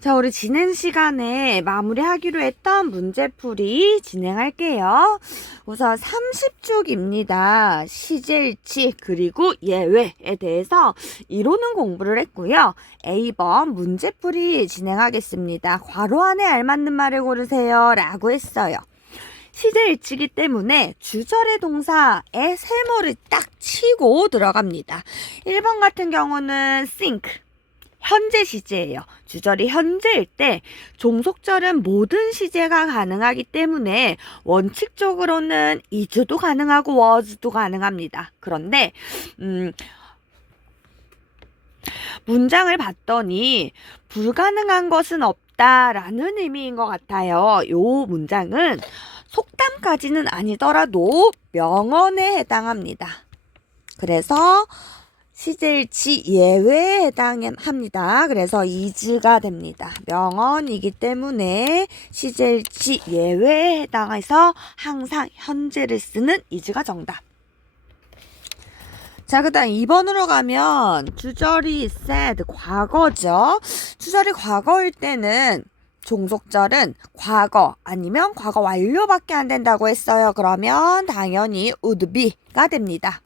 자, 우리 지난 시간에 마무리하기로 했던 문제풀이 진행할게요. 우선 30쪽입니다. 시제일치 그리고 예외에 대해서 이론은 공부를 했고요. A번 문제풀이 진행하겠습니다. 괄호 안에 알맞는 말을 고르세요 라고 했어요. 시제일치기 때문에 주절의 동사에 세모를 딱 치고 들어갑니다. 1번 같은 경우는 think 현재 시제예요. 주절이 현재일 때 종속절은 모든 시제가 가능하기 때문에 원칙적으로는 is도 가능하고 was도 가능합니다. 그런데 문장을 봤더니 불가능한 것은 없다라는 의미인 것 같아요. 요 문장은 속담까지는 아니더라도 명언에 해당합니다. 그래서 시제일치 예외에 해당합니다. 그래서 is가 됩니다. 명언이기 때문에 시제일치 예외에 해당해서 항상 현재를 쓰는 is가 정답. 자, 그 다음 2번으로 가면 주절이 said 과거죠. 주절이 과거일 때는 종속절은 과거 아니면 과거 완료밖에 안 된다고 했어요. 그러면 당연히 would be가 됩니다.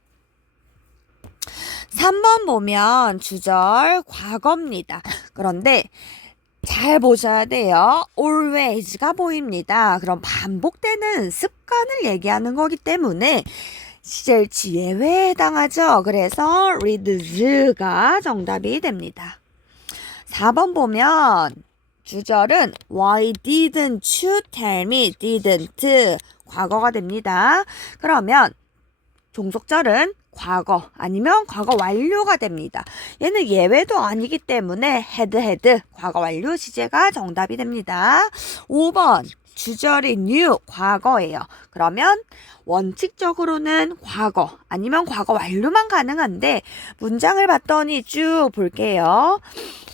3번 보면 주절 과거입니다. 그런데 잘 보셔야 돼요. always가 보입니다. 그럼 반복되는 습관을 얘기하는 거기 때문에 시제일치 예외에 해당하죠. 그래서 reads가 정답이 됩니다. 4번 보면 주절은 Why didn't you tell me? didn't 과거가 됩니다. 그러면 종속절은 과거 아니면 과거 완료가 됩니다. 얘는 예외도 아니기 때문에 had 과거 완료 시제가 정답이 됩니다. 5번 주절이 knew 과거예요. 그러면 원칙적으로는 과거 아니면 과거 완료만 가능한데 문장을 봤더니 쭉 볼게요.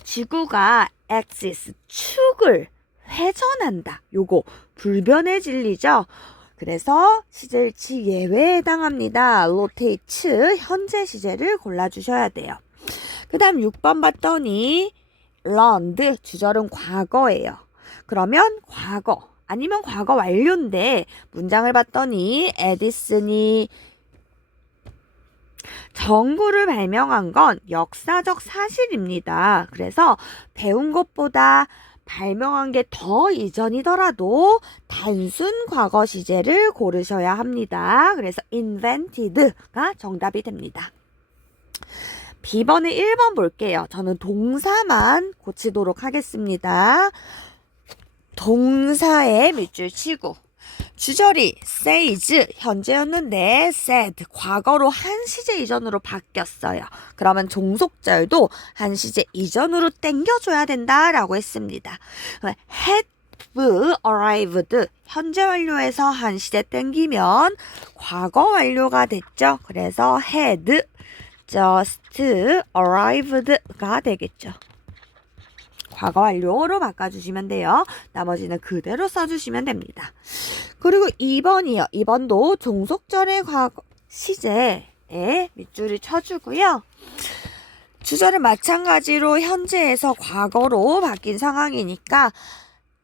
지구가 axis 축을 회전한다. 요거 불변의 진리죠. 그래서 시제일치 예외에 해당합니다. rotate 현재 시제를 골라주셔야 돼요. 그 다음 6번 봤더니 learned 주절은 과거예요. 그러면 과거 아니면 과거 완료인데 문장을 봤더니 에디슨이 전구를 발명한 건 역사적 사실입니다. 그래서 배운 것보다 발명한 게 더 이전이더라도 단순 과거 시제를 고르셔야 합니다. 그래서 invented가 정답이 됩니다. B번에 1번 볼게요. 저는 동사만 고치도록 하겠습니다. 동사의 밑줄 치고 주절이 says 현재였는데 said 과거로 한 시제 이전으로 바뀌었어요. 그러면 종속절도 한 시제 이전으로 땡겨줘야 된다라고 했습니다. have arrived 현재 완료에서 한 시제 땡기면 과거 완료가 됐죠. 그래서 had just arrived가 되겠죠. 과거 완료로 바꿔주시면 돼요. 나머지는 그대로 써주시면 됩니다. 그리고 2번이요. 2번도 종속절의 과거 시제에 밑줄을 쳐주고요. 주절은 마찬가지로 현재에서 과거로 바뀐 상황이니까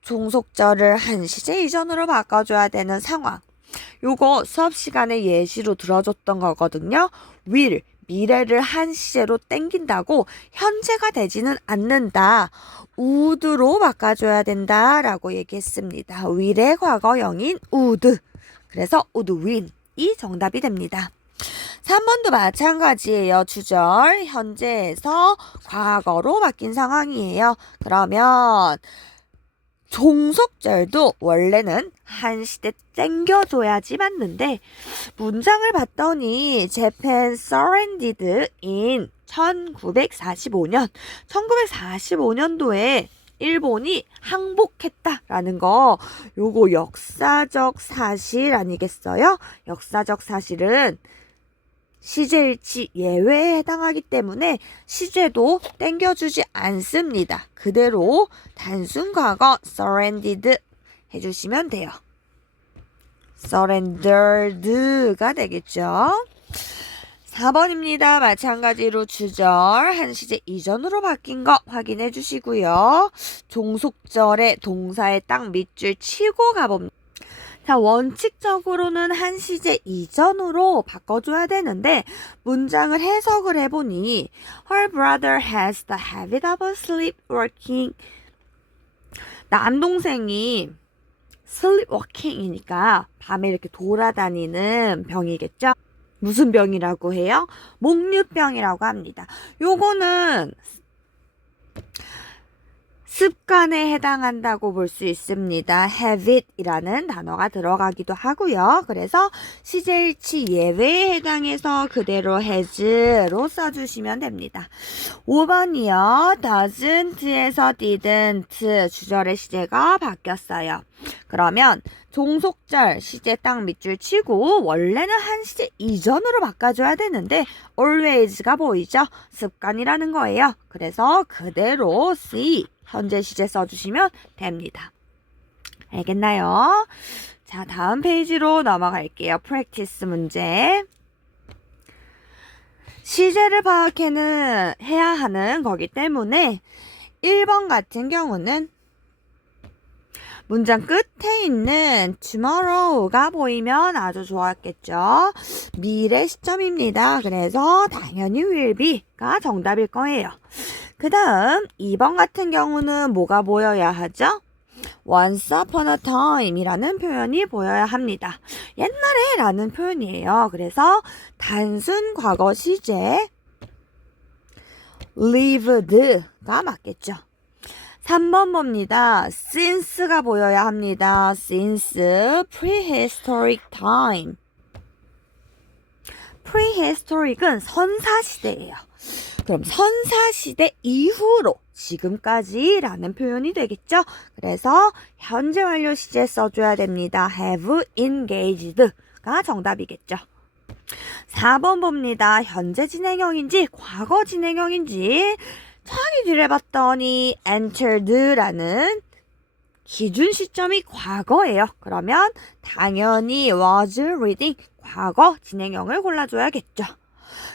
종속절을 한 시제 이전으로 바꿔줘야 되는 상황. 요거 수업 시간에 예시로 들어줬던 거거든요. will 미래를 한 시제로 땡긴다고 현재가 되지는 않는다. would로 바꿔줘야 된다라고 얘기했습니다. will의 과거형인 would. 그래서 would win이 정답이 됩니다. 3번도 마찬가지예요. 주절 현재에서 과거로 바뀐 상황이에요. 그러면 종속절도 원래는 한 시대 땡겨줘야지 맞는데 문장을 봤더니 Japan surrendered in 1945년 1945년도에 일본이 항복했다라는 거 요거 역사적 사실 아니겠어요? 역사적 사실은 시제일치 예외에 해당하기 때문에 시제도 땡겨주지 않습니다. 그대로 단순 과거 surrendered 해주시면 돼요. surrendered가 되겠죠. 4번입니다. 마찬가지로 주절 한 시제 이전으로 바뀐 거 확인해 주시고요. 종속절에 동사의 딱 밑줄 치고 가봅니다. 자, 원칙적으로는 한 시제 이전으로 바꿔줘야 되는데 문장을 해석을 해보니 Her brother has the habit of sleepwalking. 남동생이 sleepwalking이니까 밤에 이렇게 돌아다니는 병이겠죠? 무슨 병이라고 해요? 목류병이라고 합니다. 요거는 습관에 해당한다고 볼 수 있습니다. habit이라는 단어가 들어가기도 하고요. 그래서 시제일치 예외에 해당해서 그대로 has로 써주시면 됩니다. 5번이요. doesn't에서 didn't 주절의 시제가 바뀌었어요. 그러면 종속절 시제 딱 밑줄 치고 원래는 한 시제 이전으로 바꿔줘야 되는데 always가 보이죠? 습관이라는 거예요. 그래서 그대로 see 현재 시제 써주시면 됩니다. 알겠나요? 자, 다음 페이지로 넘어갈게요. practice 문제. 시제를 해야 하는 거기 때문에 1번 같은 경우는 문장 끝에 있는 tomorrow가 보이면 아주 좋았겠죠. 미래 시점입니다. 그래서 당연히 will be가 정답일 거예요. 그 다음 2번 같은 경우는 뭐가 보여야 하죠? once upon a time 이라는 표현이 보여야 합니다. 옛날에 라는 표현이에요. 그래서 단순 과거 시제 lived가 맞겠죠. 3번 봅니다. since가 보여야 합니다. since prehistoric time. prehistoric은 선사시대예요. 그럼 선사시대 이후로 지금까지 라는 표현이 되겠죠. 그래서 현재 완료 시제 써줘야 됩니다. have engaged가 정답이겠죠. 4번 봅니다. 현재 진행형인지 과거 진행형인지 창이 들여봤더니 entered라는 기준 시점이 과거예요. 그러면 당연히 was reading 과거 진행형을 골라줘야겠죠.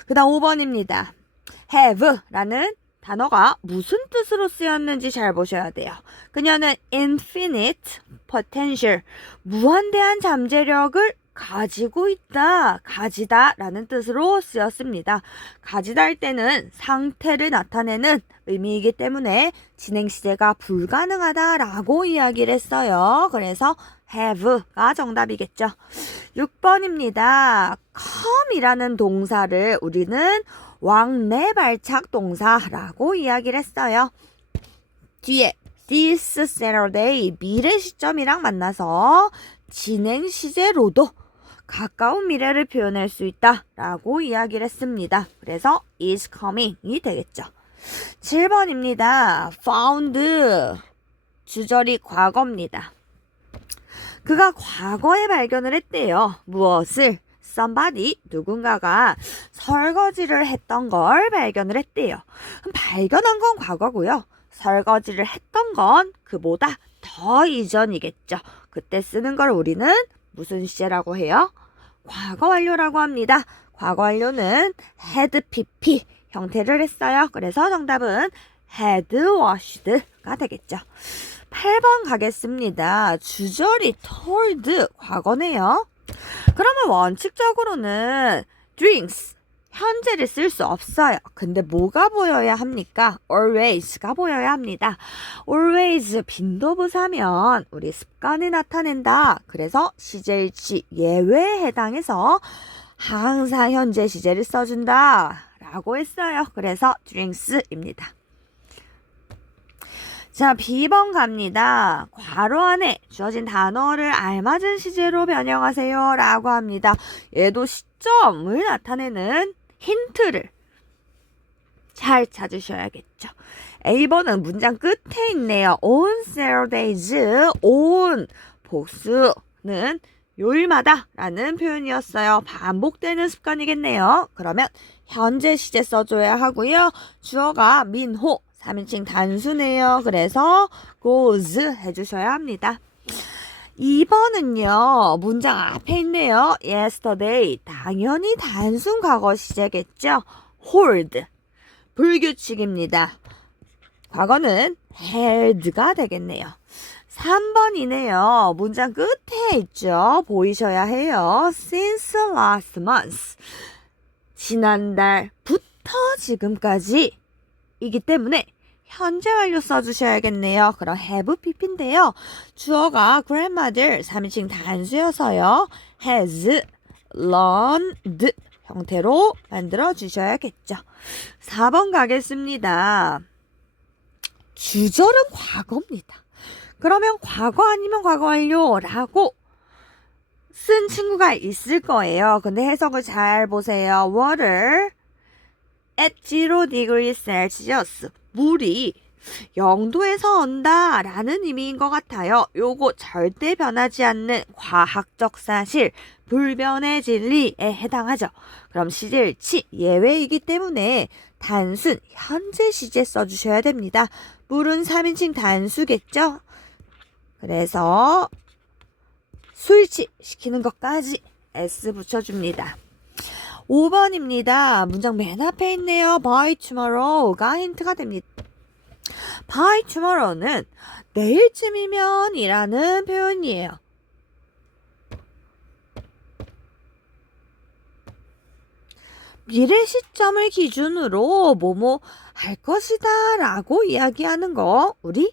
그 다음 5번입니다. have라는 단어가 무슨 뜻으로 쓰였는지 잘 보셔야 돼요. 그녀는 infinite potential, 무한대한 잠재력을 가지고 있다, 가지다 라는 뜻으로 쓰였습니다. 가지다 할 때는 상태를 나타내는 의미이기 때문에 진행 시제가 불가능하다 라고 이야기를 했어요. 그래서 have가 정답이겠죠. 6번입니다. come이라는 동사를 우리는 왕래 발착 동사라고 이야기를 했어요. 뒤에 this Saturday 미래 시점이랑 만나서 진행 시제로도 가까운 미래를 표현할 수 있다 라고 이야기를 했습니다. 그래서 is coming이 되겠죠. 7번입니다. found 주절이 과거입니다. 그가 과거에 발견을 했대요. 무엇을? somebody, 누군가가 설거지를 했던 걸 발견을 했대요. 그럼 발견한 건 과거고요. 설거지를 했던 건 그보다 더 이전이겠죠. 그때 쓰는 걸 우리는 무슨 시제라고 해요? 과거 완료라고 합니다. 과거 완료는 had pp 형태를 했어요. 그래서 정답은 had washed가 되겠죠. 8번 가겠습니다. 주절이 told 과거네요. 그러면 원칙적으로는 drinks 현재를 쓸 수 없어요. 근데 뭐가 보여야 합니까? always가 보여야 합니다. always 빈도부사면 우리 습관을 나타낸다. 그래서 시제일치 예외에 해당해서 항상 현재 시제를 써준다 라고 했어요. 그래서 drinks입니다. 자, B번 갑니다. 괄호 안에 주어진 단어를 알맞은 시제로 변형하세요 라고 합니다. 얘도 시점을 나타내는 힌트를 잘 찾으셔야겠죠. A번은 문장 끝에 있네요. On Saturdays, on 복수는 요일마다 라는 표현이었어요. 반복되는 습관이겠네요. 그러면 현재 시제 써줘야 하고요. 주어가 민호 3인칭 단수네요. 그래서 goes 해주셔야 합니다. 2번은요, 문장 앞에 있네요. yesterday. 당연히 단순 과거 시제겠죠. hold. 불규칙입니다. 과거는 had가 되겠네요. 3번이네요. 문장 끝에 있죠. 보이셔야 해요. since last month. 지난달부터 지금까지 이기 때문에 현재 완료 써주셔야겠네요. 그럼 have pp인데요. 주어가 grandmother 3인칭 단수여서요. has learned 형태로 만들어 주셔야겠죠. 4번 가겠습니다. 주절은 과거입니다. 그러면 과거 아니면 과거 완료라고 쓴 친구가 있을 거예요. 근데 해석을 잘 보세요. water at 0 degree Celsius. 물이 0도에서 온다 라는 의미인 것 같아요. 요거 절대 변하지 않는 과학적 사실, 불변의 진리에 해당하죠. 그럼 시제일치 예외이기 때문에 단순 현재 시제 써주셔야 됩니다. 물은 3인칭 단수겠죠? 그래서 수일치 시키는 것까지 S 붙여줍니다. 5번입니다. 문장 맨 앞에 있네요. by tomorrow가 힌트가 됩니다. by tomorrow는 내일쯤이면 이라는 표현이에요. 미래 시점을 기준으로 뭐뭐 할 것이다 라고 이야기하는 거 우리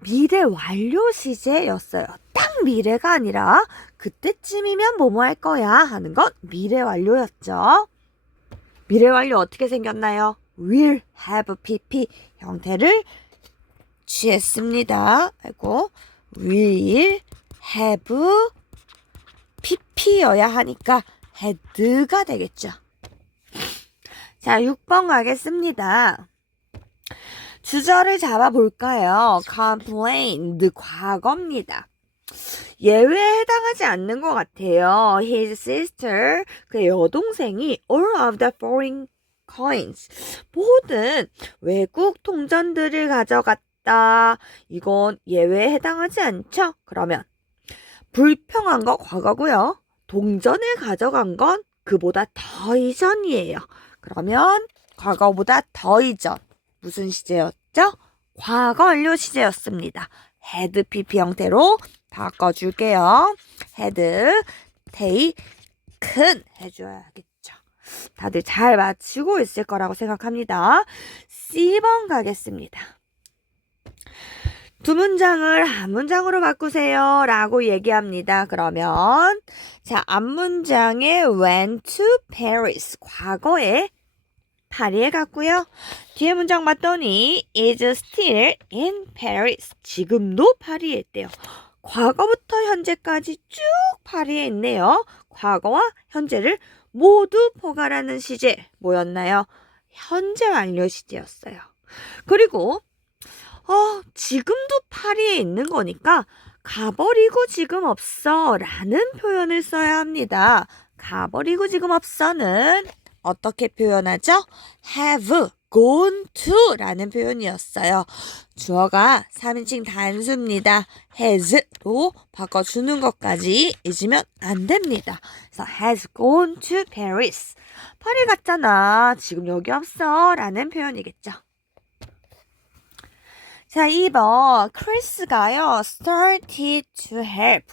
미래 완료 시제였어요. 딱 미래가 아니라 그때쯤이면 뭐뭐 할 거야 하는 건 미래 완료였죠. 미래 완료 어떻게 생겼나요? will have pp 형태를 취했습니다. 아이고 will have pp여야 하니까 had가 되겠죠. 자, 6번 가겠습니다. 주절을 잡아볼까요? complained 과거입니다. 예외에 해당하지 않는 것 같아요. His sister, 그의 여동생이 all of the foreign coins, 모든 외국 통전들을 가져갔다. 이건 예외에 해당하지 않죠? 그러면 불평한 거 과거고요. 동전을 가져간 건 그보다 더 이전이에요. 그러면 과거보다 더 이전. 무슨 시제였죠? 과거 완료 시제였습니다. had pp 형태로 바꿔줄게요. had taken 해줘야겠죠. 다들 잘 맞추고 있을 거라고 생각합니다. C번 가겠습니다. 두 문장을 한 문장으로 바꾸세요 라고 얘기합니다. 그러면 자, 앞문장에 went to Paris 과거에 파리에 갔고요. 뒤에 문장 봤더니 is still in Paris 지금도 파리에 있대요. 과거부터 현재까지 쭉 파리에 있네요. 과거와 현재를 모두 포괄하는 시제 뭐였나요? 현재 완료 시제였어요. 그리고 지금도 파리에 있는 거니까 가버리고 지금 없어 라는 표현을 써야 합니다. 가버리고 지금 없어는 어떻게 표현하죠? have gone to 라는 표현이었어요. 주어가 3인칭 단수입니다. has로 바꿔주는 것까지 잊으면 안 됩니다. 그래서 has gone to Paris. 파리 갔잖아. 지금 여기 없어 라는 표현이겠죠. 자, 2번 크리스가요. started to help.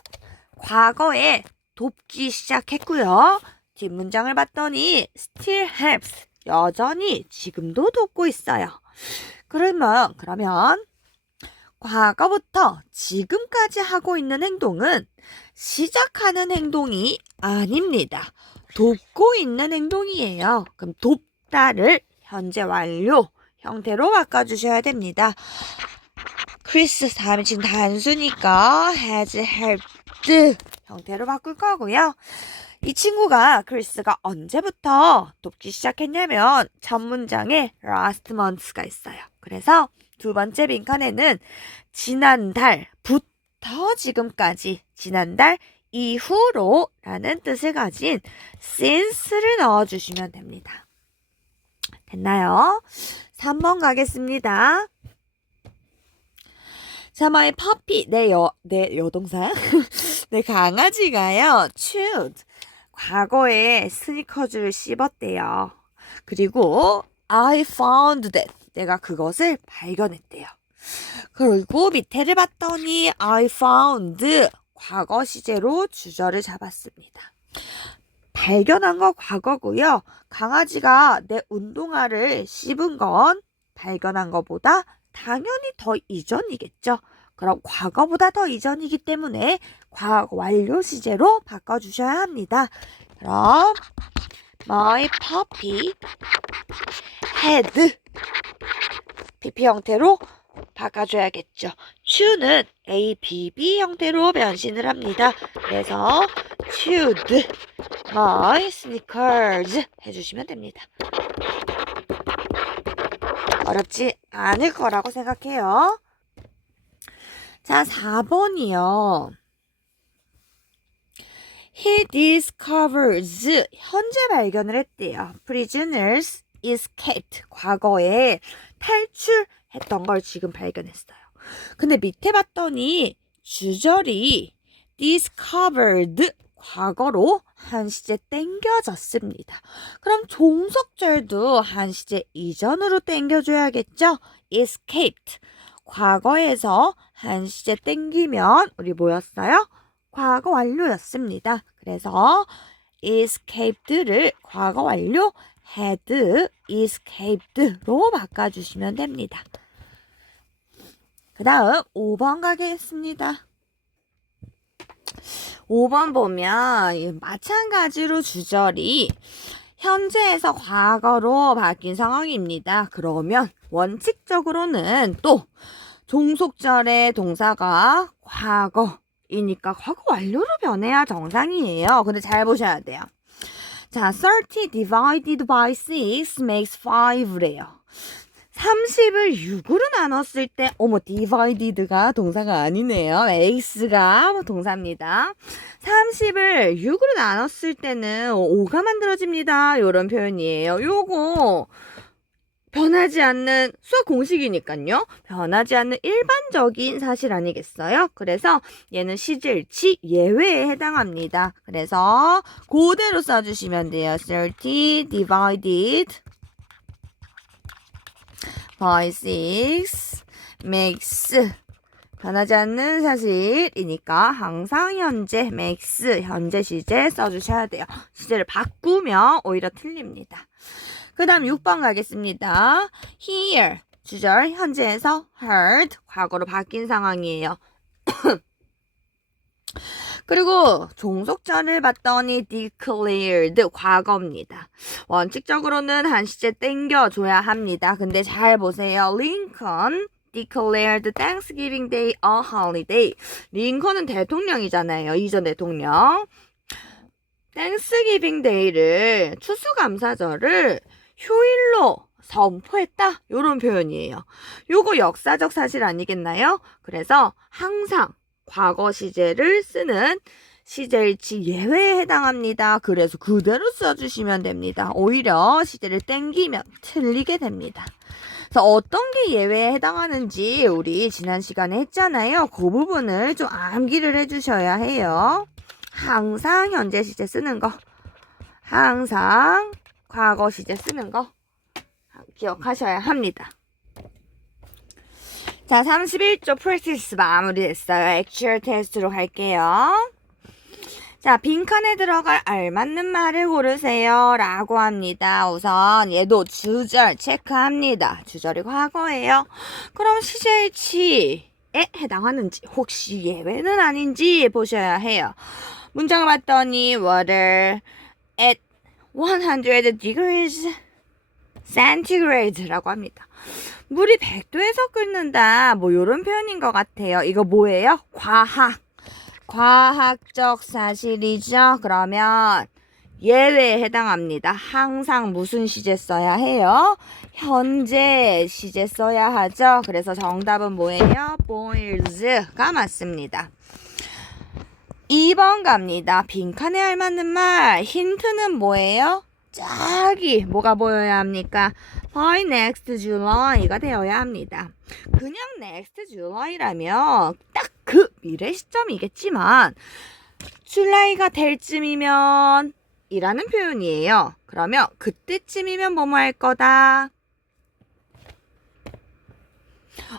과거에 돕기 시작했고요. 뒷문장을 봤더니 still helps. 여전히 지금도 돕고 있어요. 그러면 과거부터 지금까지 하고 있는 행동은 시작하는 행동이 아닙니다. 돕고 있는 행동이에요. 그럼 돕다를 현재 완료 형태로 바꿔주셔야 됩니다. 크리스 3인칭 단수니까 has helped 형태로 바꿀 거고요. 이 친구가 크리스가 언제부터 돕기 시작했냐면 첫 문장에 last month가 있어요. 그래서 두 번째 빈칸에는 지난달부터 지금까지 지난달 이후로 라는 뜻을 가진 since를 넣어주시면 됩니다. 됐나요? 3번 가겠습니다. 자, my puppy, 내 여동생, 내 강아지가요, chewed. 과거에 스니커즈를 씹었대요. 그리고 I found that. 내가 그것을 발견했대요. 그리고 밑에를 봤더니 I found 과거 시제로 주절을 잡았습니다. 발견한 거 과거고요. 강아지가 내 운동화를 씹은 건 발견한 것보다 당연히 더 이전이겠죠. 그럼 과거보다 더 이전이기 때문에 과거 완료 시제로 바꿔주셔야 합니다. 그럼 My puppy had PP 형태로 바꿔줘야겠죠. chew는 ABB 형태로 변신을 합니다. 그래서 chewed my sneakers 해주시면 됩니다. 어렵지 않을 거라고 생각해요. 자, 4번이요. He discovers 현재 발견을 했대요. Prisoners escaped 과거에 탈출했던 걸 지금 발견했어요. 근데 밑에 봤더니 주절이 discovered 과거로 한 시제 땡겨졌습니다. 그럼 종속절도 한 시제 이전으로 땡겨줘야겠죠? escaped 과거에서 한 시제 땡기면 우리 뭐였어요? 과거 완료였습니다. 그래서 escaped를 과거 완료 had escaped로 바꿔주시면 됩니다. 그 다음 5번 가겠습니다. 5번 보면 마찬가지로 주절이 현재에서 과거로 바뀐 상황입니다. 그러면 원칙적으로는 또 종속절의 동사가 과거이니까 과거 완료로 변해야 정상이에요. 근데 잘 보셔야 돼요. 자, 30 divided by 6 makes 5래요. 30을 6으로 나눴을 때 divided가 동사가 아니네요. makes가 동사입니다. 30을 6으로 나눴을 때는 5가 만들어집니다. 이런 표현이에요. 요거 변하지 않는 수학 공식이니까요. 변하지 않는 일반적인 사실 아니겠어요? 그래서 얘는 시제일치 예외에 해당합니다. 그래서 그대로 써주시면 돼요. 30 divided by 6 makes 변하지 않는 사실이니까 항상 현재 makes 현재 시제 써주셔야 돼요. 시제를 바꾸면 오히려 틀립니다. 그 다음 6번 가겠습니다. Here 주절 현재에서 heard 과거로 바뀐 상황이에요. 그리고 종속절을 봤더니 declared 과거입니다. 원칙적으로는 한 시제 땡겨줘야 합니다. 근데 잘 보세요. Lincoln declared Thanksgiving Day a holiday. 링컨은 대통령이잖아요. 이전 대통령. Thanksgiving Day를 추수감사절을 휴일로 선포했다. 이런 표현이에요. 요거 역사적 사실 아니겠나요? 그래서 항상 과거 시제를 쓰는 시제일치 예외에 해당합니다. 그래서 그대로 써주시면 됩니다. 오히려 시제를 땡기면 틀리게 됩니다. 그래서 어떤 게 예외에 해당하는지 우리 지난 시간에 했잖아요. 그 부분을 좀 암기를 해주셔야 해요. 항상 현재 시제 쓰는 거, 항상 과거 시제 쓰는 거 기억하셔야 합니다. 자, 31조 프랙티스 마무리됐어요. 액츄얼 테스트로 갈게요. 자, 빈칸에 들어갈 알맞는 말을 고르세요 라고 합니다. 우선 얘도 주절 체크합니다. 주절이 과거예요. 그럼 시제일치에 해당하는지 혹시 예외는 아닌지 보셔야 해요. 문장을 봤더니 water at 100 degrees centigrade라고 합니다. 물이 100도에서 끓는다. 뭐 이런 표현인 것 같아요. 이거 뭐예요? 과학적 사실이죠. 그러면 예외에 해당합니다. 항상 무슨 시제 써야 해요? 현재 시제 써야 하죠. 그래서 정답은 뭐예요? boils가 맞습니다. 2번 갑니다. 빈칸에 알맞는 말. 힌트는 뭐예요? 저기 뭐가 보여야 합니까? by next July가 되어야 합니다. 그냥 next July라면 딱 그 미래 시점이겠지만 줄라이가 될 쯤이면 이라는 표현이에요. 그러면 그때쯤이면 뭐뭐 할 거다.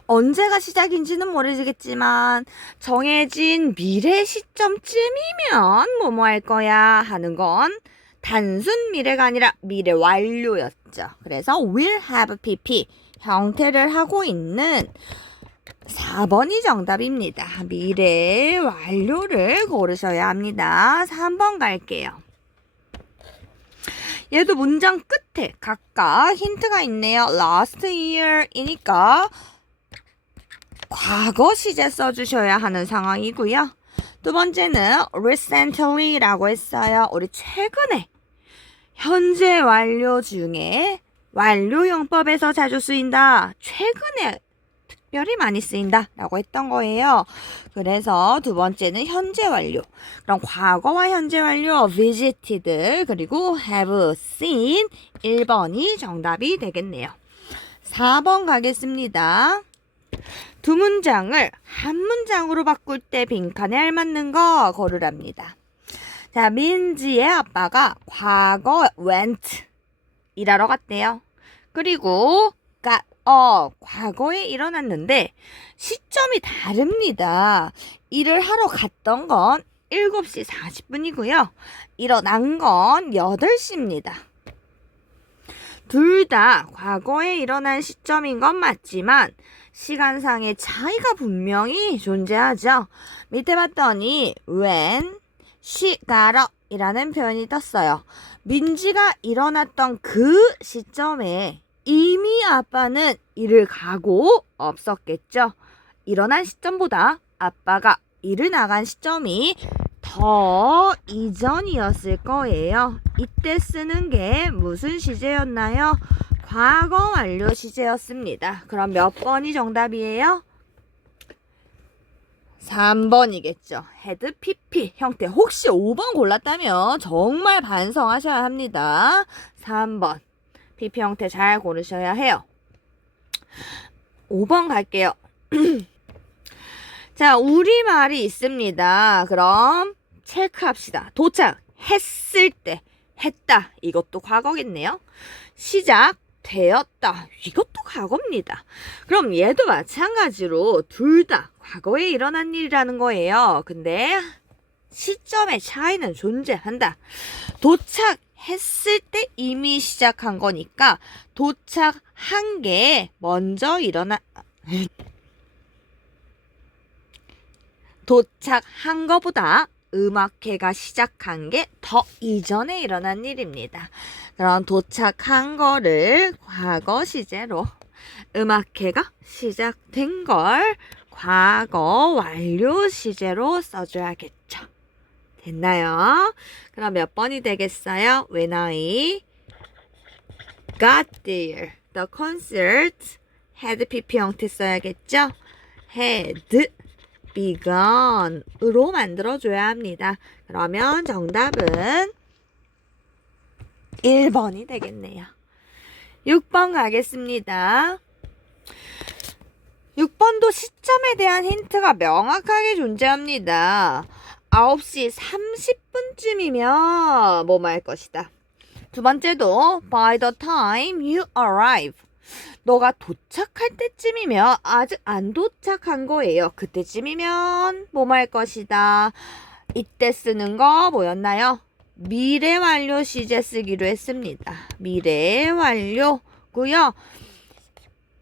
언제가 시작인지는 모르겠지만 정해진 미래 시점쯤이면 뭐뭐 할 거야 하는 건 단순 미래가 아니라 미래 완료였죠. 그래서 will have pp 형태를 하고 있는 4번이 정답입니다. 미래 완료를 고르셔야 합니다. 3번 갈게요. 얘도 문장 끝에 각각 힌트가 있네요. last year이니까 과거 시제 써주셔야 하는 상황이고요. 두 번째는 recently라고 했어요. 우리 최근에 현재 완료 중에 완료용법에서 자주 쓰인다. 최근에 특별히 많이 쓰인다 라고 했던 거예요. 그래서 두 번째는 현재 완료. 그럼 과거와 현재 완료 visited 그리고 have seen 1번이 정답이 되겠네요. 4번 가겠습니다. 두 문장을 한 문장으로 바꿀 때 빈칸에 알맞는 거 고르랍니다. 자, 민지의 아빠가 과거 went 일하러 갔대요. 그리고 got 과거에 일어났는데 시점이 다릅니다. 일을 하러 갔던 건 7시 40분이고요. 일어난 건 8시입니다. 둘 다 과거에 일어난 시점인 건 맞지만 시간상의 차이가 분명히 존재하죠. 밑에 봤더니 when she got up 이라는 표현이 떴어요. 민지가 일어났던 그 시점에 이미 아빠는 일을 가고 없었겠죠. 일어난 시점보다 아빠가 일을 나간 시점이 더 이전이었을 거예요. 이때 쓰는 게 무슨 시제였나요? 과거 완료 시제였습니다. 그럼 몇 번이 정답이에요? 3번이겠죠. had pp 형태. 혹시 5번 골랐다면 정말 반성하셔야 합니다. 3번. pp 형태 잘 고르셔야 해요. 5번 갈게요. 자, 우리말이 있습니다. 그럼 체크합시다. 도착했을 때 했다. 이것도 과거겠네요. 시작되었다. 이것도 과거입니다. 그럼 얘도 마찬가지로 둘 다 과거에 일어난 일이라는 거예요. 근데 시점의 차이는 존재한다. 도착했을 때 이미 시작한 거니까 도착한 게 먼저 도착한 거보다 음악회가 시작한 게 더 이전에 일어난 일입니다. 그럼 도착한 거를 과거 시제로 음악회가 시작된 걸 과거 완료 시제로 써줘야겠죠. 됐나요? 그럼 몇 번이 되겠어요? When I got there, the concert had pp 형태 써야겠죠? had begun으로 만들어줘야 합니다. 그러면 정답은 1번이 되겠네요. 6번 가겠습니다. 6번도 시점에 대한 힌트가 명확하게 존재합니다. 9시 30분쯤이면 뭐뭐 할 것이다. 두 번째도 by the time you arrive. 너가 도착할 때쯤이면 아직 안 도착한 거예요. 그때쯤이면 뭐뭐 할 것이다. 이때 쓰는 거 뭐였나요? 미래 완료 시제 쓰기로 했습니다. 미래 완료고요.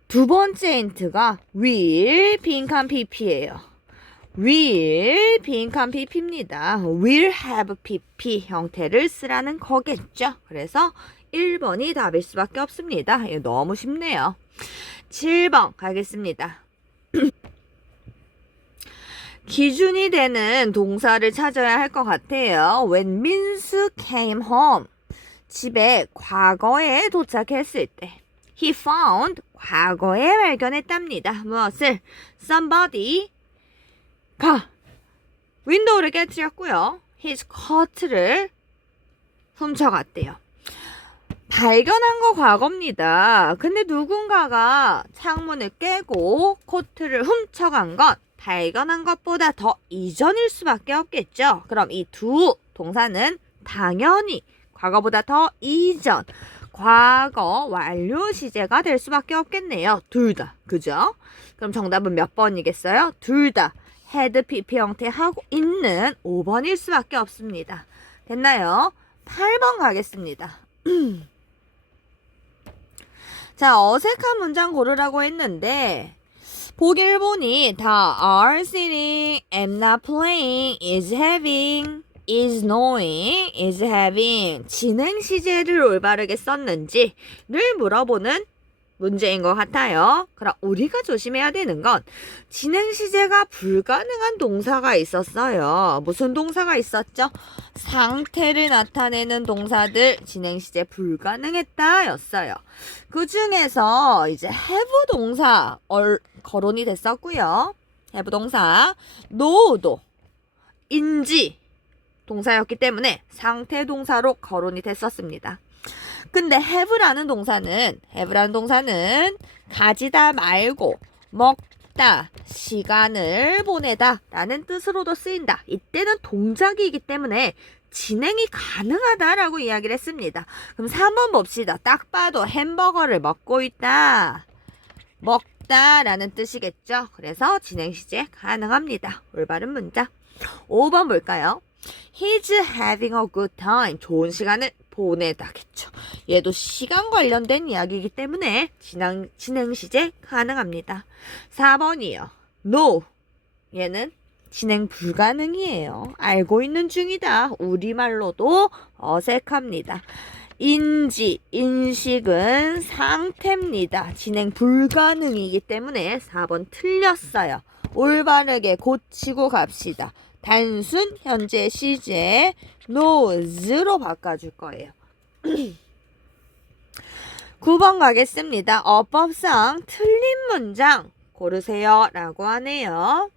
두 번째 힌트가 will 빈칸 pp예요. will 빈칸 pp입니다. will have pp 형태를 쓰라는 거겠죠. 그래서 1번이 답일 수밖에 없습니다. 이거 너무 쉽네요. 7번 가겠습니다. 기준이 되는 동사를 찾아야 할 것 같아요. When 민수 came home. 집에 과거에 도착했을 때. He found 과거에 발견했답니다. 무엇을? somebody가 윈도우를 깨뜨렸고요. his coat를 훔쳐갔대요. 발견한 거 과거입니다. 근데 누군가가 창문을 깨고 코트를 훔쳐간 건 발견한 것보다 더 이전일 수밖에 없겠죠. 그럼 이 두 동사는 당연히 과거보다 더 이전, 과거 완료 시제가 될 수밖에 없겠네요. 둘 다. 그죠? 그럼 정답은 몇 번이겠어요? 둘 다. had PP 형태 하고 있는 5번일 수밖에 없습니다. 됐나요? 8번 가겠습니다. 자, 어색한 문장 고르라고 했는데 보기를 보니 다 are sitting, am not playing, is having, is knowing, is having 진행 시제를 올바르게 썼는지를 물어보는 문제인 것 같아요. 그럼 우리가 조심해야 되는 건 진행 시제가 불가능한 동사가 있었어요. 무슨 동사가 있었죠? 상태를 나타내는 동사들 진행 시제 불가능했다 였어요. 그 중에서 이제 have 동사 거론이 됐었고요. have 동사 know도 인지 동사였기 때문에 상태 동사로 거론이 됐었습니다. 근데 have라는 동사는 가지다 말고 먹다, 시간을 보내다 라는 뜻으로도 쓰인다. 이때는 동작이기 때문에 진행이 가능하다라고 이야기를 했습니다. 그럼 3번 봅시다. 딱 봐도 햄버거를 먹고 있다, 먹다 라는 뜻이겠죠. 그래서 진행 시제 가능합니다. 올바른 문장. 5번 볼까요? He's having a good time. 좋은 시간을 보내다겠죠. 얘도 시간 관련된 이야기이기 때문에 진행 시제 가능합니다. 4번이요. No. 얘는 진행 불가능이에요. 알고 있는 중이다. 우리말로도 어색합니다. 인지, 인식은 상태입니다. 진행 불가능이기 때문에 4번 틀렸어요. 올바르게 고치고 갑시다. 단순 현재 시제 knows로 바꿔줄 거예요. 9번 가겠습니다. 어법상 틀린 문장 고르세요 라고 하네요.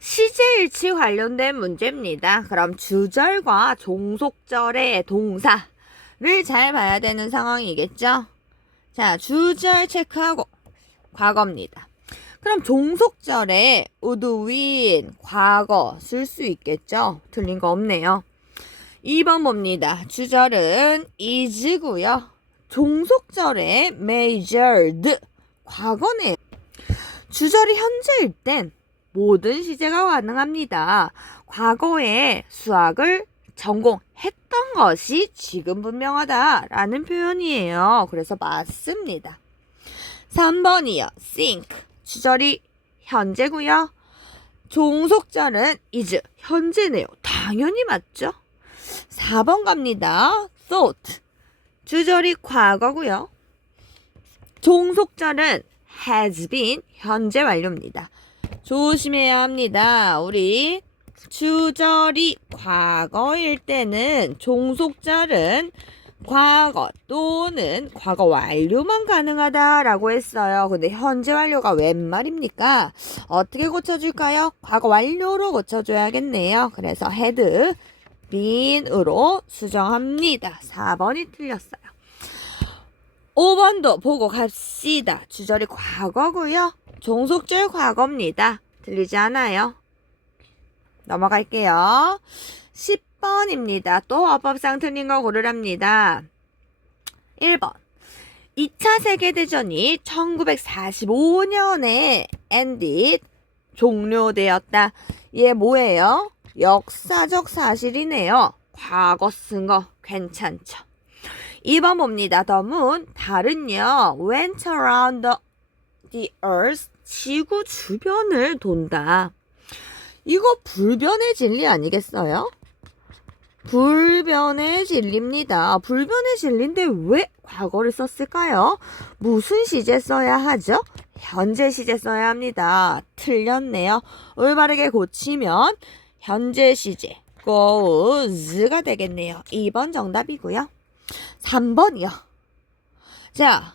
시제일치 관련된 문제입니다. 그럼 주절과 종속절의 동사를 잘 봐야 되는 상황이겠죠. 자, 주절 체크하고 과거입니다. 그럼 종속절에 would win 과거 쓸 수 있겠죠? 틀린 거 없네요. 2번 봅니다. 주절은 is고요. 종속절에 majored 과거네요. 주절이 현재일 땐 모든 시제가 가능합니다. 과거에 수학을 전공했던 것이 지금 분명하다라는 표현이에요. 그래서 맞습니다. 3번이요. think 주절이 현재고요. 종속절은 is 현재네요. 당연히 맞죠? 4번 갑니다. thought 주절이 과거고요. 종속절은 has been 현재 완료입니다. 조심해야 합니다. 우리 주절이 과거일 때는 종속절은 과거 또는 과거 완료만 가능하다라고 했어요. 근데 현재 완료가 웬 말입니까? 어떻게 고쳐줄까요? 과거 완료로 고쳐줘야겠네요. 그래서 had been으로 수정합니다. 4번이 틀렸어요. 5번도 보고 갑시다. 주절이 과거고요. 종속절 과거입니다. 들리지 않아요? 넘어갈게요. 10번입니다. 또 어법상 틀린 거 고르랍니다. 1번. 2차 세계대전이 1945년에 ended, 종료되었다. 얘 뭐예요? 역사적 사실이네요. 과거 쓴 거 괜찮죠? 2번 봅니다. The moon, 달은요. went around the earth, 지구 주변을 돈다. 이거 불변의 진리 아니겠어요? 불변의 진리입니다. 불변의 진리인데 왜 과거를 썼을까요? 무슨 시제 써야 하죠? 현재 시제 써야 합니다. 틀렸네요. 올바르게 고치면 현재 시제 goes가 되겠네요. 2번 정답이고요. 3번이요. 자,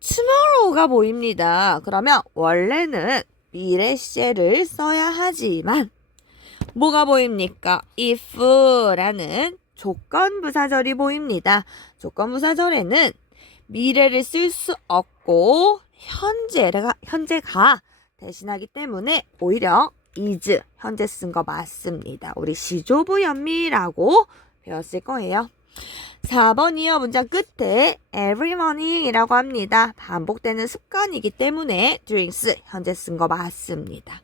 tomorrow가 보입니다. 그러면 원래는 미래 시제를 써야 하지만 뭐가 보입니까? if라는 조건부사절이 보입니다. 조건부사절에는 미래를 쓸 수 없고 현재가 대신하기 때문에 오히려 is 현재 쓴 거 맞습니다. 우리 시조부연미라고 배웠을 거예요. 4번이요. 문장 끝에 every morning이라고 합니다. 반복되는 습관이기 때문에 drinks 현재 쓴 거 맞습니다.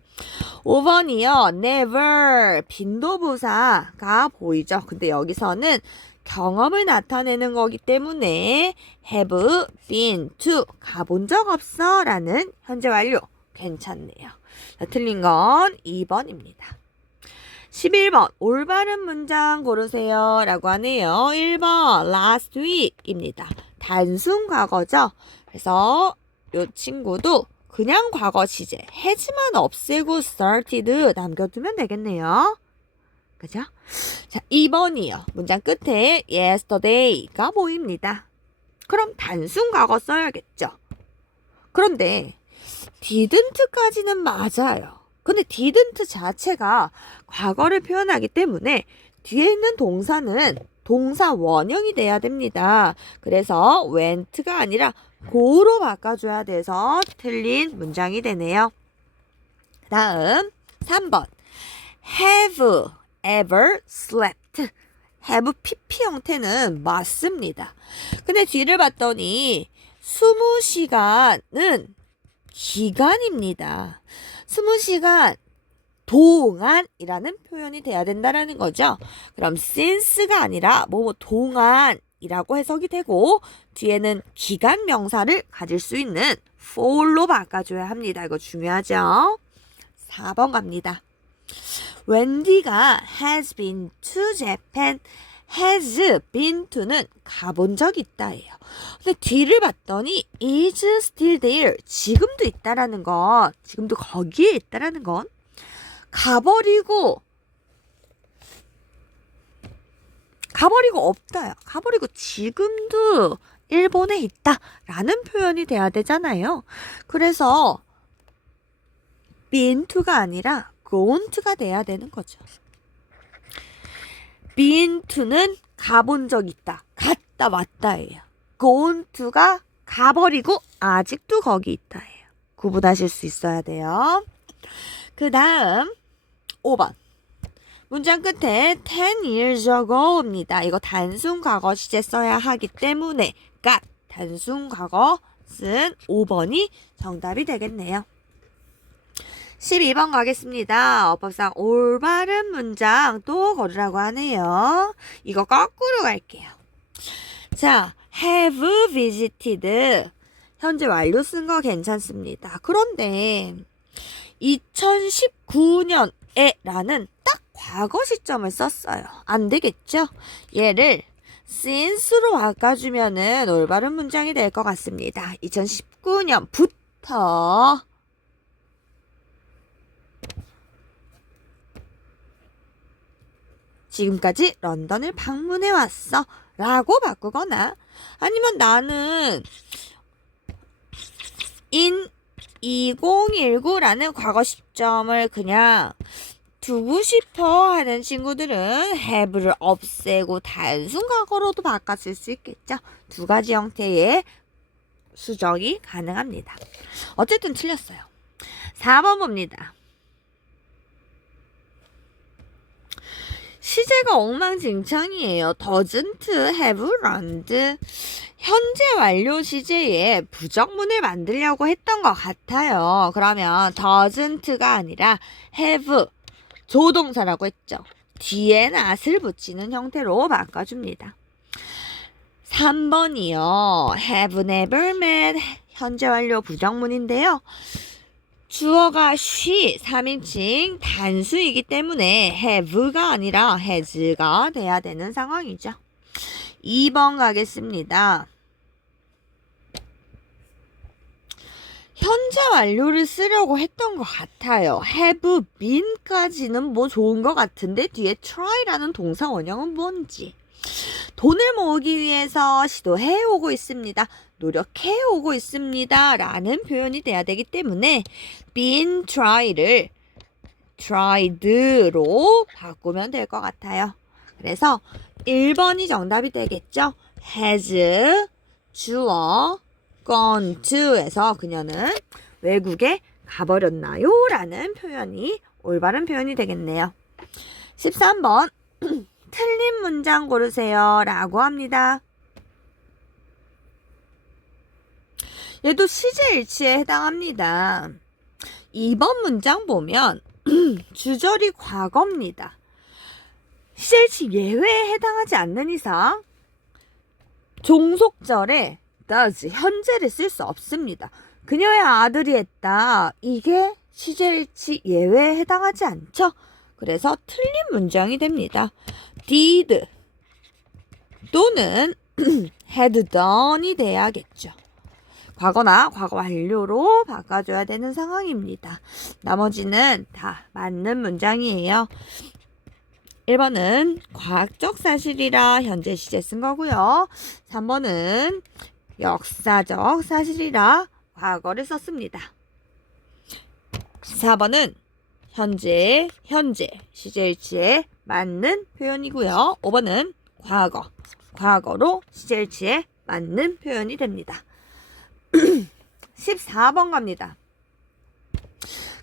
5번이요. never 빈도부사가 보이죠. 근데 여기서는 경험을 나타내는 거기 때문에 have been to 가본 적 없어 라는 현재 완료 괜찮네요. 자, 틀린 건 2번입니다. 11번 올바른 문장 고르세요 라고 하네요. 1번 last week입니다. 단순 과거죠. 그래서 이 친구도 그냥 과거 시제 has만 없애고 started 남겨두면 되겠네요. 그죠? 자, 2번이요. 문장 끝에 yesterday가 보입니다. 그럼 단순 과거 써야겠죠. 그런데 didn't까지는 맞아요. 근데 didn't 자체가 과거를 표현하기 때문에 뒤에 있는 동사는 동사 원형이 돼야 됩니다. 그래서 went가 아니라 go로 바꿔줘야 돼서 틀린 문장이 되네요. 다음 3번 have ever slept have pp 형태는 맞습니다. 근데 뒤를 봤더니 20시간은 기간입니다. 20시간 동안이라는 표현이 돼야 된다라는 거죠. 그럼 since가 아니라 뭐 동안이라고 해석이 되고 뒤에는 기간 명사를 가질 수 있는 for로 바꿔줘야 합니다. 이거 중요하죠. 4번 갑니다. 웬디가 has been to Japan. has been to는 가본 적 있다예요. 근데 뒤를 봤더니 is still there. 지금도 있다라는 건, 지금도 거기에 있다라는 건 가버리고 없다요. 가버리고 지금도 일본에 있다라는 표현이 돼야 되잖아요. 그래서 been to가 아니라 gone to가 돼야 되는 거죠. been to는 가본 적 있다. 갔다 왔다예요. gone to가 가버리고 아직도 거기 있다예요. 구분하실 수 있어야 돼요. 그 다음 5번. 문장 끝에 10 years ago입니다. 이거 단순 과거 시제 써야 하기 때문에 got 단순 과거 쓴 5번이 정답이 되겠네요. 12번 가겠습니다. 어법상 올바른 문장 또 고르라고 하네요. 이거 거꾸로 갈게요. 자, have visited 현재 완료 쓴 거 괜찮습니다. 그런데 2019년에 라는 딱 과거 시점을 썼어요. 안 되겠죠? 얘를 since로 바꿔주면은 올바른 문장이 될 것 같습니다. 2019년부터 지금까지 런던을 방문해 왔어 라고 바꾸거나 아니면 나는 in 2019라는 과거 시점을 그냥 두고 싶어 하는 친구들은 have를 없애고 단순 과거로도 바꿔 쓸 수 있겠죠. 두 가지 형태의 수정이 가능합니다. 어쨌든 틀렸어요. 4번 봅니다. 시제가 엉망진창이에요. doesn't have learned. 현재 완료 시제에 부정문을 만들려고 했던 것 같아요. 그러면 doesn't가 아니라 have 조동사라고 했죠. 뒤에 not을 붙이는 형태로 바꿔줍니다. 3번이요. have never met 현재 완료 부정문인데요. 주어가 she 3인칭 단수이기 때문에 have가 아니라 has가 돼야 되는 상황이죠. 2번 가겠습니다. 현재 완료를 쓰려고 했던 것 같아요. have been까지는 뭐 좋은 것 같은데 뒤에 try라는 동사 원형은 뭔지. 돈을 모으기 위해서 시도해 오고 있습니다. 노력해 오고 있습니다. 라는 표현이 돼야 되기 때문에 been try를 tried로 바꾸면 될 것 같아요. 그래서 1번이 정답이 되겠죠? has 주어 gone to에서 그녀는 외국에 가버렸나요? 라는 표현이 올바른 표현이 되겠네요. 13번 틀린 문장 고르세요 라고 합니다. 얘도 시제일치에 해당합니다. 2번 문장 보면 주절이 과거입니다. 시제일치 예외에 해당하지 않는 이상 종속절에 does 현재를 쓸 수 없습니다. 그녀의 아들이 했다. 이게 시제일치 예외에 해당하지 않죠? 그래서 틀린 문장이 됩니다. did 또는 had done이 돼야겠죠. 과거나 과거 완료로 바꿔줘야 되는 상황입니다. 나머지는 다 맞는 문장이에요. 1번은 과학적 사실이라 현재 시제 쓴 거고요. 3번은 역사적 사실이라 과거를 썼습니다. 4번은 현재 시제일치에 맞는 표현이고요. 5번은 과거로 시제일치에 맞는 표현이 됩니다. 14번 갑니다.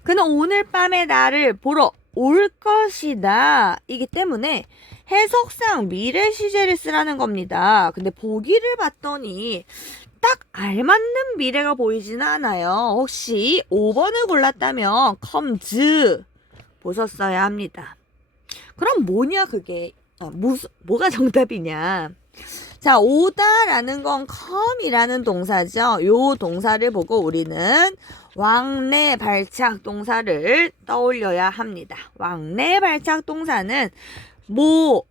그는 오늘 밤에 나를 보러 올 것이다. 이기 때문에 해석상 미래 시제를 쓰라는 겁니다. 근데 보기를 봤더니 딱 알맞는 미래가 보이지는 않아요. 혹시 5번을 골랐다면 comes 보셨어야 합니다. 그럼 뭐냐 그게 뭐가 정답이냐. 자, 오다라는 건 come이라는 동사죠. 요 동사를 보고 우리는 왕래 발착 동사를 떠올려야 합니다. 왕래 발착 동사는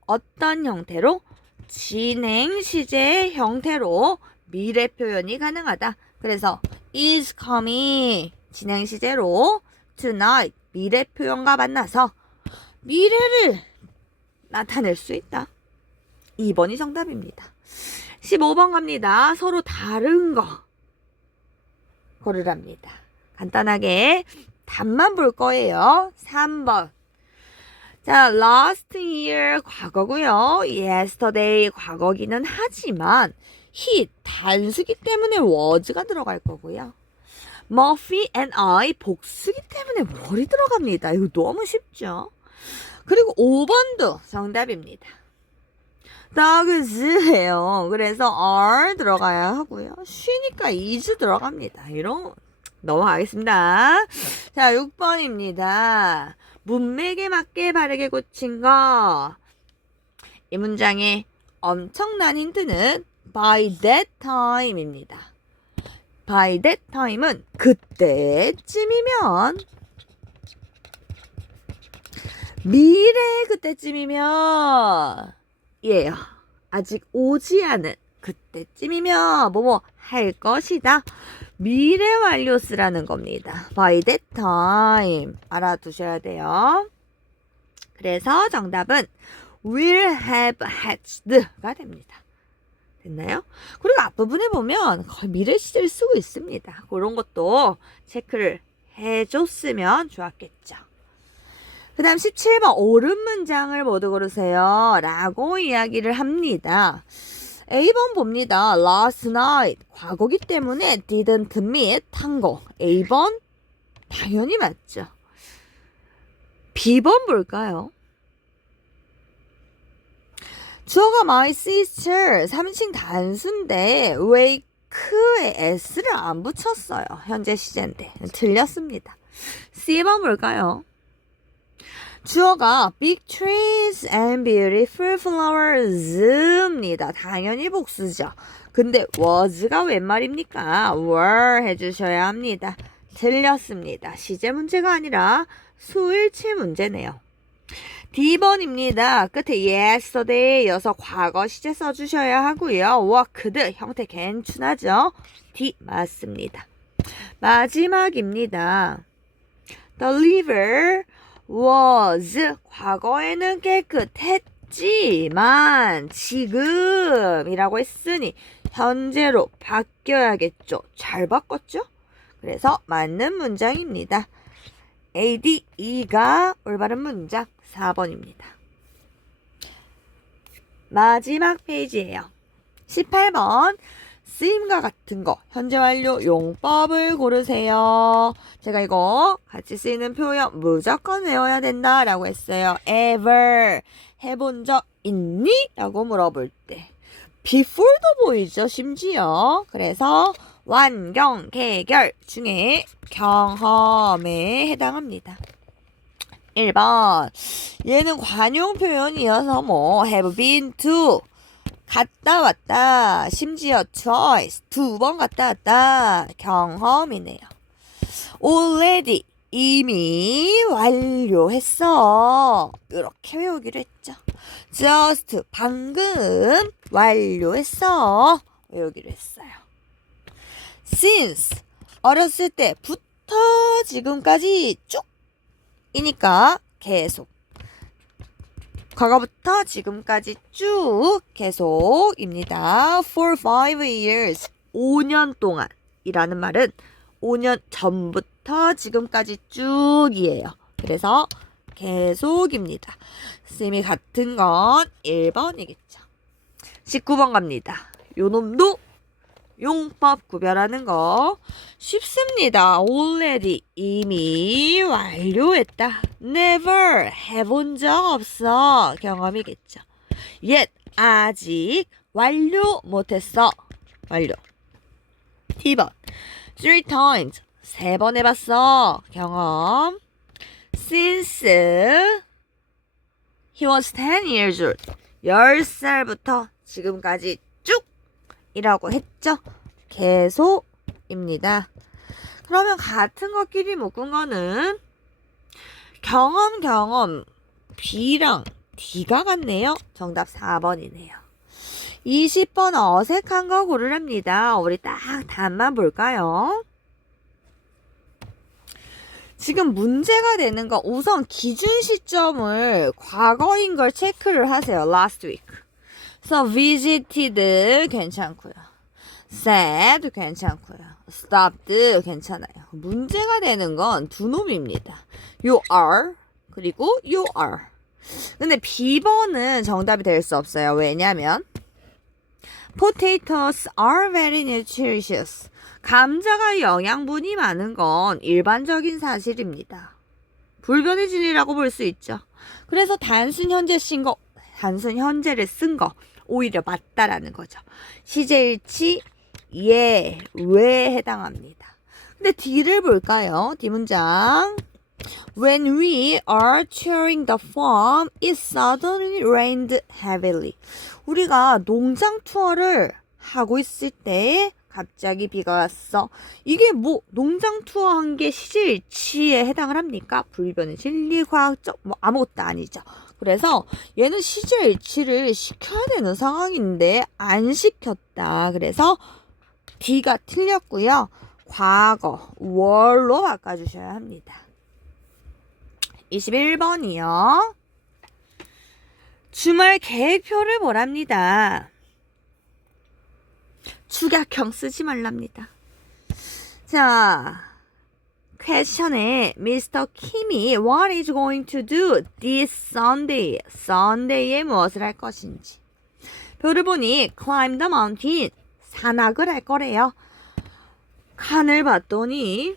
어떤 형태로? 진행 시제의 형태로 미래 표현이 가능하다. 그래서 is coming 진행 시제로 tonight 미래 표현과 만나서 미래를 나타낼 수 있다. 2번이 정답입니다. 15번 갑니다. 서로 다른 거 고르랍니다. 간단하게 답만 볼 거예요. 3번. 자, last year 과거고요. yesterday 과거기는 하지만 he 단수기 때문에 was가 들어갈 거고요. Murphy and I 복수기 때문에 were 들어갑니다. 이거 너무 쉽죠? 그리고 5번도 정답입니다. dogs예요. 그래서 are 들어가야 하고요. 쉬니까 is 들어갑니다. 이런 넘어가겠습니다. 자, 6번입니다. 문맥에 맞게 바르게 고친 거. 이 문장의 엄청난 힌트는 by that time입니다. by that time은 그때쯤이면 미래 그때쯤이면 예요. 아직 오지 않은 그때쯤이면 뭐뭐 할 것이다. 미래 완료 쓰라는 겁니다. by that time 알아두셔야 돼요. 그래서 정답은 will have hatched가 됩니다. 됐나요? 그리고 앞부분에 보면 거의 미래 시제를 쓰고 있습니다. 그런 것도 체크를 해줬으면 좋았겠죠. 그 다음 17번 옳은 문장을 모두 고르세요 라고 이야기를 합니다. A번 봅니다. Last night 과거기 때문에 didn't meet 한거. A번 당연히 맞죠. B번 볼까요? 주어가 my sister 3인칭 단수인데 왜 그에 s를 안 붙였어요. 현재 시제인데 틀렸습니다. C번 볼까요? 주어가 big trees and beautiful flowers입니다. 당연히 복수죠. 근데 was가 웬 말입니까? were 해주셔야 합니다. 틀렸습니다. 시제 문제가 아니라 수일치 문제네요. D번입니다. 끝에 yesterday 여서 과거 시제 써주셔야 하고요. worked 형태 괜찮하죠? D 맞습니다. 마지막입니다. The river was 과거에는 깨끗했지만 지금이라고 했으니 현재로 바뀌어야겠죠. 잘 바꿨죠? 그래서 맞는 문장입니다. A, D, E가 올바른 문장 4번입니다. 마지막 페이지예요. 18번. 쓰임과 같은 거, 현재 완료 용법을 고르세요. 제가 이거 같이 쓰이는 표현 무조건 외워야 된다라고 했어요. ever 해본 적 있니? 라고 물어볼 때 before도 보이죠, 심지어. 그래서 완경, 개결 중에 경험에 해당합니다. 1번. 얘는 관용 표현이어서 have been to 갔다 왔다, 심지어 twice, 2번 갔다 왔다, 경험이네요. already, 이미 완료했어. 이렇게 외우기로 했죠. just, 방금 완료했어. 외우기로 했어요. since, 어렸을 때부터 지금까지 쭉 이니까 계속. 과거부터 지금까지 쭉 계속입니다. For 5 years, 5년 동안이라는 말은 5년 전부터 지금까지 쭉이에요. 그래서 계속입니다. 쌤이 같은 건 1번이겠죠. 19번 갑니다. 요놈도 용법 구별하는 거 쉽습니다. already, 이미 완료했다. never, 해본 적 없어. 경험이겠죠. yet, 아직 완료 못했어. 완료. T번. 3 times, 3번 해봤어. 경험. since he was 10 years old, 10살부터 지금까지 쭉 이라고 했죠. 계속입니다. 그러면 같은 것끼리 묶은 거는 경험 B랑 D가 같네요. 정답 4번이네요. 20번 어색한 거 고르랍니다. 우리 딱 답만 볼까요? 지금 문제가 되는 거 우선 기준 시점을 과거인 걸 체크를 하세요. last week. 그래서 visited 괜찮고요. said 괜찮고요. stopped 괜찮아요. 문제가 되는 건 두 놈입니다. you are 그리고 you are. 근데 B번은 정답이 될 수 없어요. 왜냐면 potatoes are very nutritious. 감자가 영양분이 많은 건 일반적인 사실입니다. 불변의 진리라고 볼 수 있죠. 그래서 단순 현재를 쓴 거 오히려 맞다라는 거죠. 시제일치 예, 왜 해당합니다. 근데 D를 볼까요? D 문장. When we are touring the farm, it suddenly rained heavily. 우리가 농장 투어를 하고 있을 때 갑자기 비가 왔어. 이게 뭐 농장 투어 한 게 시제일치에 해당을 합니까? 불변의 진리, 과학적 뭐 아무것도 아니죠. 그래서 얘는 시제일치를 시켜야 되는 상황인데 안 시켰다. 그래서 D가 틀렸고요. 과거 were로 바꿔주셔야 합니다. 21번이요. 주말 계획표를 보랍니다. 축약형 쓰지 말랍니다. 자, 퀘션에 Mr. Kim이 What is going to do this Sunday? Sunday에 무엇을 할 것인지. 표를 보니 Climb the mountain. 산악을 할 거래요. 칸을 봤더니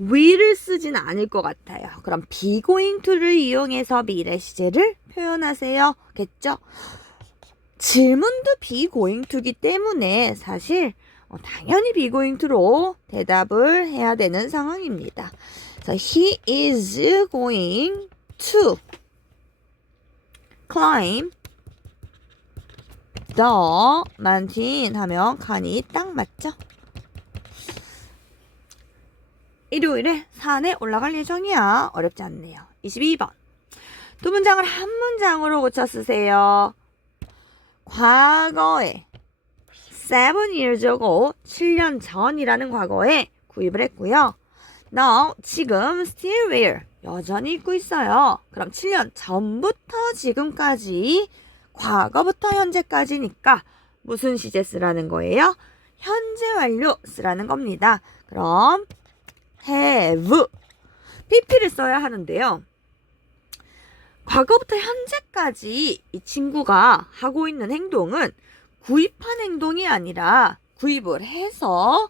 will을 쓰진 않을 것 같아요. 그럼 be going to를 이용해서 미래 시제를 표현하세요. 겠죠? 질문도 be going to이기 때문에 사실 당연히 be going to로 대답을 해야 되는 상황입니다. 그래서 he is going to climb the mountain 하면 칸이 딱 맞죠? 일요일에 산에 올라갈 예정이야. 어렵지 않네요. 22번. 두 문장을 한 문장으로 고쳐 쓰세요. 과거에 7 years ago 7년 전이라는 과거에 구입을 했고요. Now 지금 still wear 여전히 입고 있어요. 그럼 7년 전부터 지금까지 과거부터 현재까지니까 무슨 시제 쓰라는 거예요? 현재 완료 쓰라는 겁니다. 그럼 have pp를 써야 하는데요. 과거부터 현재까지 이 친구가 하고 있는 행동은 구입한 행동이 아니라 구입을 해서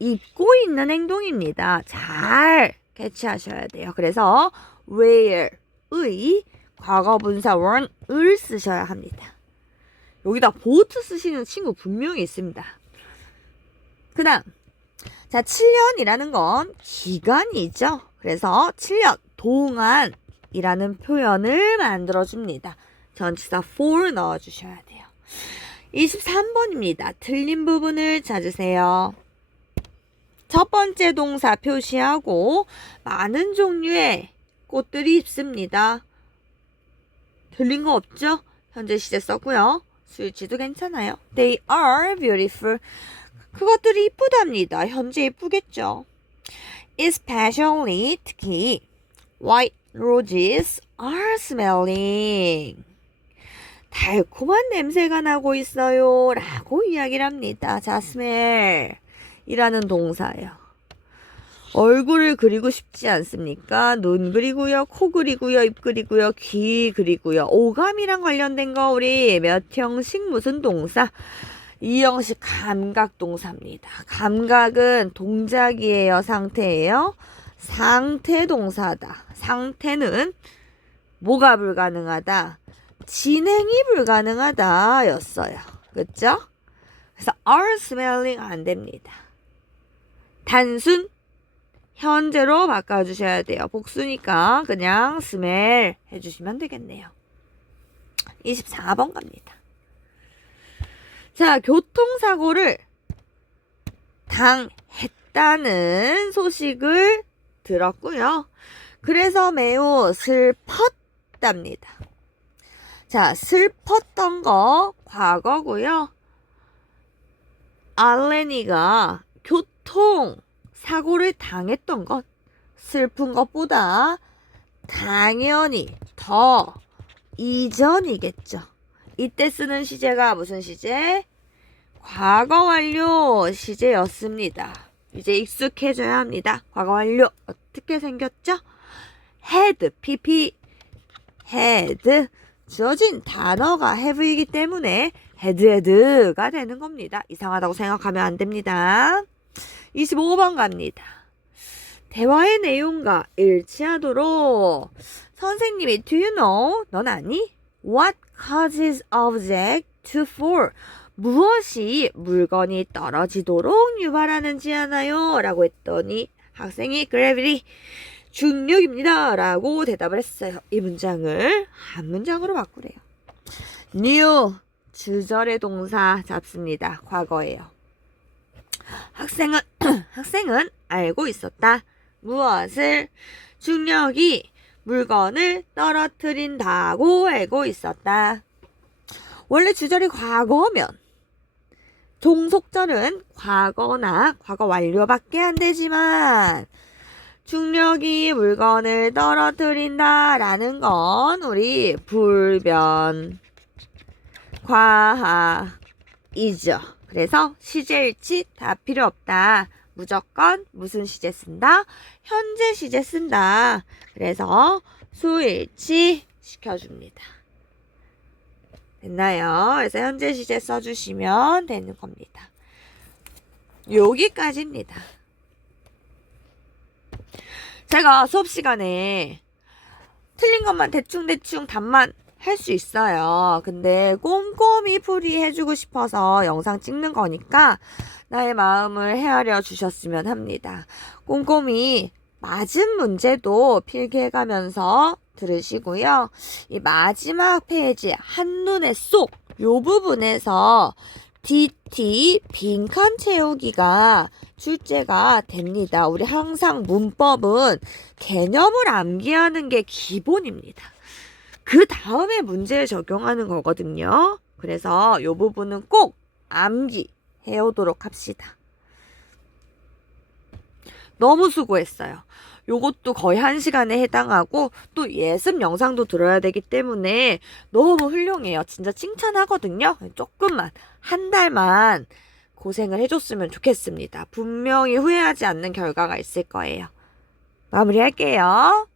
입고 있는 행동입니다. 잘 캐치하셔야 돼요. 그래서 wear의 과거분사 weren'을 쓰셔야 합니다. 여기다 보트 쓰시는 친구 분명히 있습니다. 그 다음, 자, 7년이라는 건 기간이죠. 그래서 7년 동안이라는 표현을 만들어줍니다. 전치사 for 넣어주셔야 돼요. 23번입니다. 틀린 부분을 찾으세요. 첫 번째 동사 표시하고 많은 종류의 꽃들이 있습니다. 틀린 거 없죠? 현재 시제 썼고요. 수일치도 괜찮아요. They are beautiful. 그것들이 이쁘답니다. 현재 이쁘겠죠. Especially 특히 white roses are smelling. 달콤한 냄새가 나고 있어요. 라고 이야기를 합니다. 자, smell 이라는 동사예요. 얼굴을 그리고 싶지 않습니까? 눈 그리고요, 코 그리고요, 입 그리고요, 귀 그리고요. 오감이랑 관련된 거 우리 몇 형식 무슨 동사? 이 형식 감각 동사입니다. 감각은 동작이에요, 상태예요? 상태 동사다. 상태는 뭐가 불가능하다? 진행이 불가능하다 였어요. 그쵸? 그래서 are smelling 안 됩니다. 단순 현재로 바꿔주셔야 돼요. 복수니까 그냥 smell 해주시면 되겠네요. 24번 갑니다. 자, 교통사고를 당했다는 소식을 들었고요. 그래서 매우 슬펐답니다. 자, 슬펐던 거 과거고요. 알레니가 교통사고를 당했던 것, 슬픈 것보다 당연히 더 이전이겠죠. 이때 쓰는 시제가 무슨 시제? 과거 완료 시제였습니다. 이제 익숙해져야 합니다. 과거 완료 어떻게 생겼죠? had, pp, had 주어진 단어가 have이기 때문에 had가 되는 겁니다. 이상하다고 생각하면 안 됩니다. 25번 갑니다. 대화의 내용과 일치하도록 선생님이 do you know? 넌 아니? What causes object to fall? 무엇이 물건이 떨어지도록 유발하는지 아나요? 라고 했더니 학생이 gravity, 중력입니다. 라고 대답을 했어요. 이 문장을 한 문장으로 바꾸래요. knew, 주절의 동사 잡습니다. 과거예요. 학생은 알고 있었다. 무엇을? 중력이 물건을 떨어뜨린다고 알고 있었다. 원래 주절이 과거면 종속절은 과거나 과거 완료밖에 안 되지만 중력이 물건을 떨어뜨린다 라는 건 우리 불변 과하이죠. 그래서 시제일치 다 필요 없다. 무조건 무슨 시제 쓴다? 현재 시제 쓴다. 그래서 수일치 시켜줍니다. 됐나요? 그래서 현재 시제 써주시면 되는 겁니다. 여기까지입니다. 제가 수업 시간에 틀린 것만 대충대충 답만 할 수 있어요. 근데 꼼꼼히 풀이해주고 싶어서 영상 찍는 거니까 나의 마음을 헤아려 주셨으면 합니다. 꼼꼼히 맞은 문제도 필기해가면서 들으시고요. 이 마지막 페이지 한눈에 쏙 요 부분에서 DT 빈칸 채우기가 출제가 됩니다. 우리 항상 문법은 개념을 암기하는 게 기본입니다. 그 다음에 문제에 적용하는 거거든요. 그래서 이 부분은 꼭 암기해 오도록 합시다. 너무 수고했어요. 요것도 거의 1시간에 해당하고 또 예습 영상도 들어야 되기 때문에 너무 훌륭해요. 진짜 칭찬하거든요. 조금만, 한 달만 고생을 해줬으면 좋겠습니다. 분명히 후회하지 않는 결과가 있을 거예요. 마무리할게요.